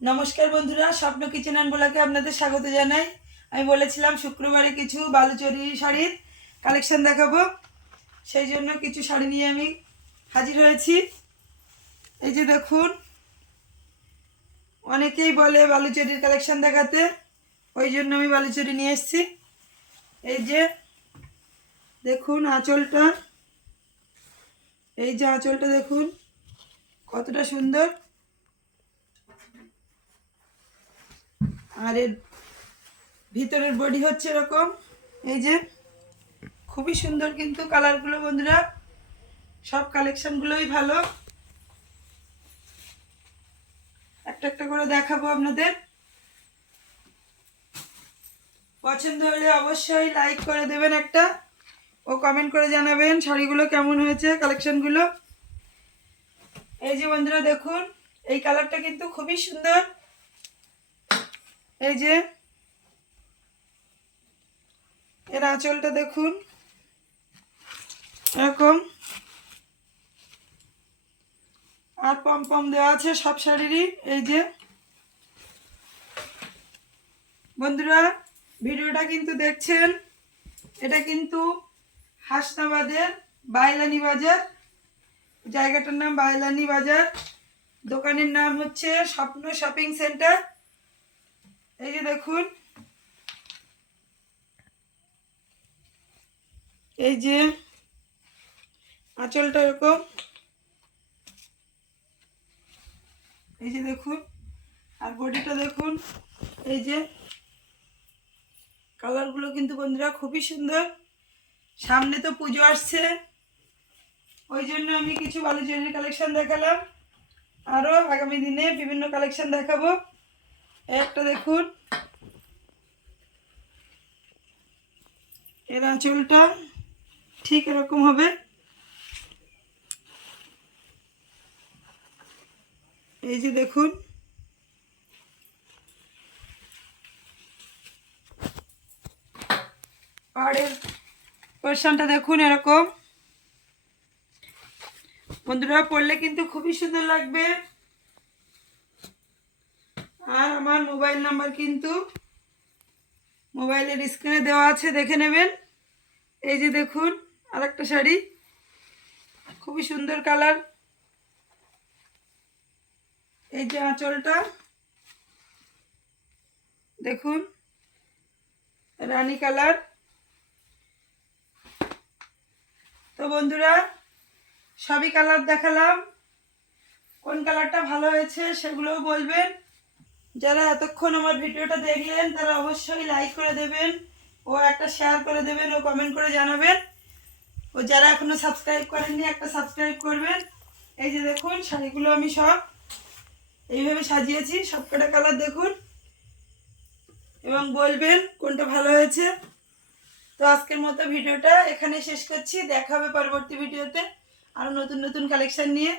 নমস্কার বন্ধুরা, স্বপ্ন কিচেন অ্যান্ড ব্লকে আপনাদের স্বাগত জানাই। আমি বলেছিলাম শুক্রবারে কিছু বালুচরি শাড়ির কালেকশন দেখাবো। সেই জন্য কিছু শাড়ি নিয়ে আমি হাজির হয়েছি। এই যে দেখুন, অনেকেই বলে বালুচরির কালেকশন দেখাতে, ওই জন্য আমি বালুচরি নিয়ে এসেছি। এই যে দেখুন আঁচলটা। এই যে আঁচলটা দেখুন, কতটা সুন্দর। আর এর ভিতরের বডি হচ্ছে এরকম। এই যে, খুবই সুন্দর কিন্তু কালারগুলো বন্ধুরা। সব কালেকশনগুলোই ভালো। একটা একটা করে দেখাবো আপনাদের। পছন্দ হলে অবশ্যই লাইক করে দেবেন একটা। ও কমেন্ট করে জানাবেন শাড়িগুলো কেমন হয়েছে কালেকশনগুলো এই যে বন্ধুরা দেখুন, এই কালারটা কিন্তু খুবই সুন্দর। এই যে, এর আঁচলটা দেখুন। এরকম। আর পম পম দেওয়া আছে সব শাড়িরই, এই যে। বন্ধুরা, ভিডিওটা কিন্তু দেখছেন, এটা কিন্তু হাসনাবাদের বাইলানি বাজার। জায়গাটার নাম বাইলানি বাজার। দোকানের নাম হচ্ছে স্বপ্ন শপিং সেন্টার। এই যে দেখুন। এই যে আঁচলটা এরকম। এই যে দেখুন। আর বডিটা দেখুন। এই যে কালারগুলো কিন্তু বন্ধুরা খুবই সুন্দর। সামনে তো পুজো আসছে। ওই জন্য আমি কিছু বালুচুরির কালেকশন দেখালাম। আরও আগামী দিনে বিভিন্ন কালেকশন দেখাবো। একটা দেখুন। এর আঁচলটা ঠিক এরকম হবে। এই যে দেখুন। পাহাড়ের পোর্শনটা দেখুন এরকম। বন্ধুরা, পড়লে কিন্তু খুবই সুন্দর লাগবে। আমার মোবাইল নাম্বার কিন্তু মোবাইলের স্ক্রিনে দেওয়া আছে, দেখে নেবেন। এই যে দেখুন, আরেকটা শাড়ি। খুবই সুন্দর কালার। এই যে আঁচলটা। দেখুন, রানী কালার। তো বন্ধুরা, সবই কালার দেখালাম। কোন কালারটা ভালো হয়েছে সেগুলোও বলবেন। যারা এতক্ষণ আমার ভিডিওটা দেখলেন, তারা অবশ্যই লাইক করে দেবেন, ও একটা শেয়ার করে দেবেন, ও কমেন্ট করে জানাবেন। ও যারা এখনও সাবস্ক্রাইব করেননি, একটা সাবস্ক্রাইব করবেন। এই যে দেখুন, শাড়িগুলো আমি সব এইভাবে সাজিয়েছি, সবকটা কালার দেখুন। এবং বলবেন কোনটা ভালো হয়েছে। তো আজকের মতো ভিডিওটা এখানে শেষ করছি। দেখা হবে পরবর্তী ভিডিওতে আরও নতুন নতুন কালেকশান নিয়ে।